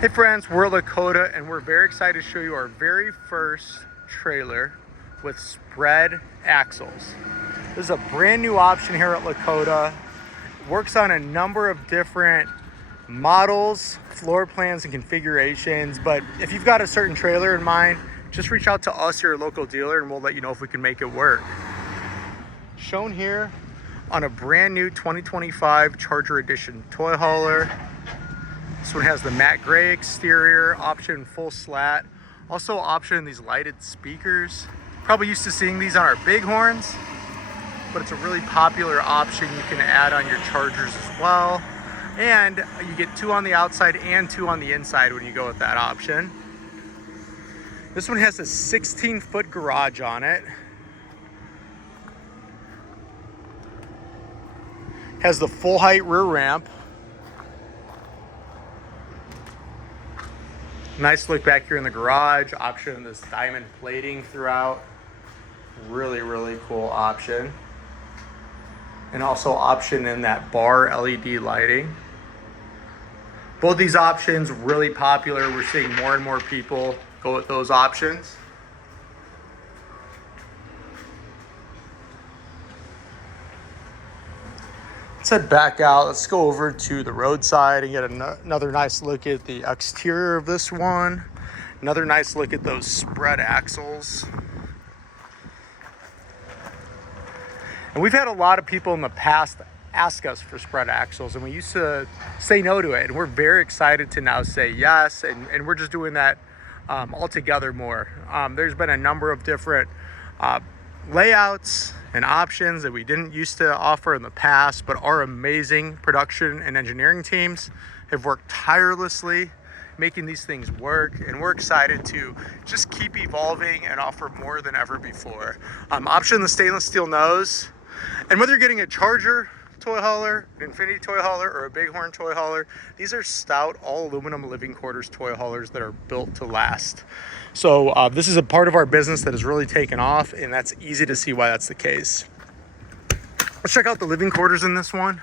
Hey friends, we're Lakota and we're very excited to show you our very first trailer with spread axles. This is a brand new option here at Lakota. It works on a number of different models, floor plans, and configurations. But if you've got a certain trailer in mind, just reach out to us, your local dealer, and we'll let you know if we can make it work. Shown here on a brand new 2025 Charger Edition toy hauler. This one has the matte gray exterior, option full slat, also option these lighted speakers. Probably used to seeing these on our bighorns, but it's a really popular option you can add on your Chargers as well. And you get two on the outside and two on the inside when you go with that option. This one has a 16-foot garage on it. Has the full height rear ramp. Nice look back here in the garage. Option this diamond plating throughout. Really, really cool option. And also option in that bar LED lighting. Both these options really popular. We're seeing more and more people go with those options. Let's head back out. Let's go over to the roadside and get another nice look at the exterior of this one. Another nice look at those spread axles. And we've had a lot of people in the past ask us for spread axles, and we used to say no to it. And we're very excited to now say yes, and we're just doing that altogether more. There's been a number of different layouts and options that we didn't used to offer in the past, but our amazing production and engineering teams have worked tirelessly making these things work, and we're excited to just keep evolving and offer more than ever before. Option the stainless steel nose, and whether you're getting a Charger toy hauler, an Infinity toy hauler, or a Bighorn toy hauler, these are stout all aluminum living quarters toy haulers that are built to last. So this is a part of our business that has really taken off, and that's easy to see why that's the case. Let's check out the living quarters in this one.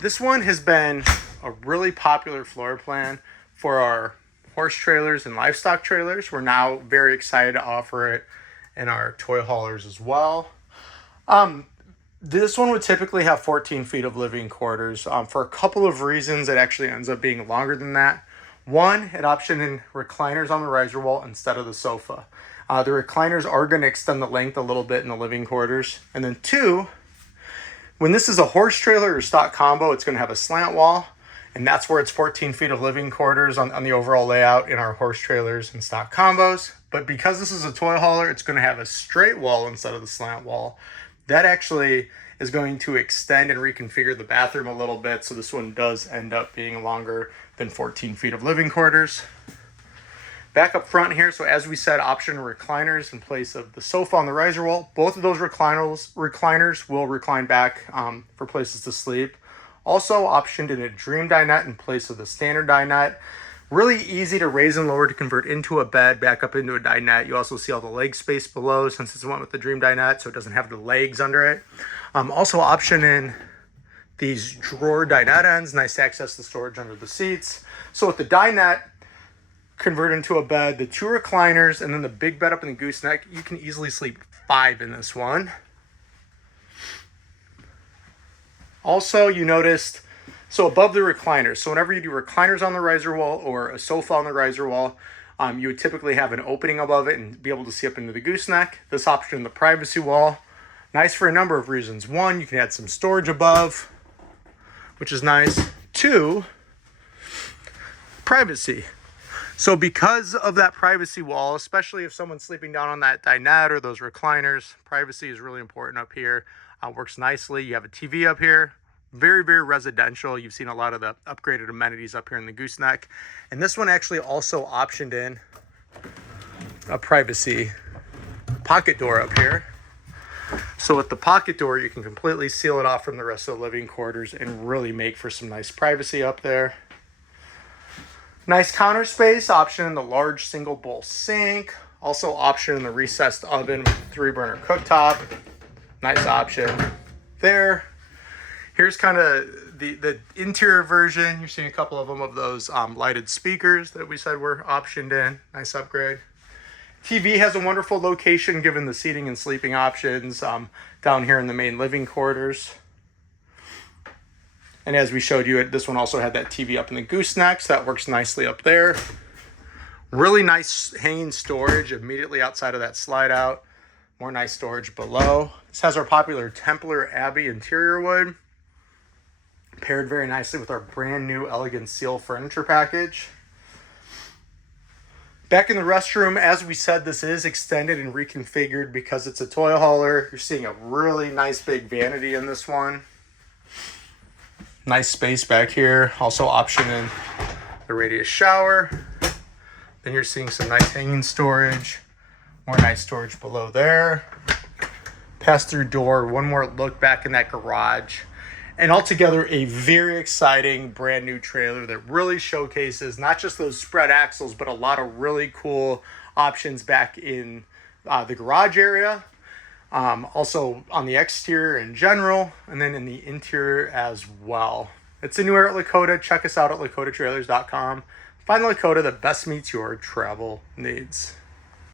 This one has been a really popular floor plan for our horse trailers and livestock trailers. We're now very excited to offer it in our toy haulers as well. This one would typically have 14 feet of living quarters. For a couple of reasons, it actually ends up being longer than that. One, it optioned in recliners on the riser wall instead of the sofa. The recliners are going to extend the length a little bit in the living quarters. And then two, when this is a horse trailer or stock combo, it's going to have a slant wall, and that's where it's 14 feet of living quarters on the overall layout in our horse trailers and stock combos. But because this is a toy hauler, it's going to have a straight wall instead of the slant wall. That actually is going to extend and reconfigure the bathroom a little bit, so this one does end up being longer than 14 feet of living quarters. Back up front here, so as we said, option recliners in place of the sofa on the riser wall. Both of those recliners will recline back for places to sleep. Also optioned in a dream dinette in place of the standard dinette. Really easy to raise and lower to convert into a bed, back up into a dinette. You also see all the leg space below since it's went with the dream dinette, so it doesn't have the legs under it. Also option in these drawer dinette ends, nice access to storage under the seats. So with the dinette, convert into a bed, the two recliners, and then the big bed up in the gooseneck, you can easily sleep 5 in this one. Also, you noticed, so above the recliners, so whenever you do recliners on the riser wall or a sofa on the riser wall, you would typically have an opening above it and be able to see up into the gooseneck. This option in the privacy wall, nice for a number of reasons. One, you can add some storage above, which is nice. Two, privacy. So because of that privacy wall, especially if someone's sleeping down on that dinette or those recliners, privacy is really important up here. Works nicely. You have a TV up here. Very, very residential. You've seen a lot of the upgraded amenities up here in the gooseneck. And this one actually also optioned in a privacy pocket door up here. So with the pocket door, you can completely seal it off from the rest of the living quarters and really make for some nice privacy up there. Nice counter space, option in the large single bowl sink. Also option in the recessed oven with 3-burner cooktop. Nice option there. Here's kind of the interior version, you're seeing a couple of them of those lighted speakers that we said were optioned in. Nice upgrade. TV has a wonderful location given the seating and sleeping options down here in the main living quarters. And as we showed you, this one also had that TV up in the gooseneck, so that works nicely up there. Really nice hanging storage immediately outside of that slide out. More nice storage below. This has our popular Templar Abbey interior wood, paired very nicely with our brand new elegant seal furniture package. Back in the restroom, as we said, this is extended and reconfigured because it's a toy hauler. You're seeing a really nice big vanity in this one. Nice space back here. Also optioning the radius shower. Then you're seeing some nice hanging storage. More nice storage below there. Pass-through door. One more look back in that garage. And altogether, a very exciting brand new trailer that really showcases not just those spread axles, but a lot of really cool options back in the garage area. Also on the exterior in general, and then in the interior as well. It's a new era at Lakota. Check us out at lakotatrailers.com. Find Lakota that best meets your travel needs.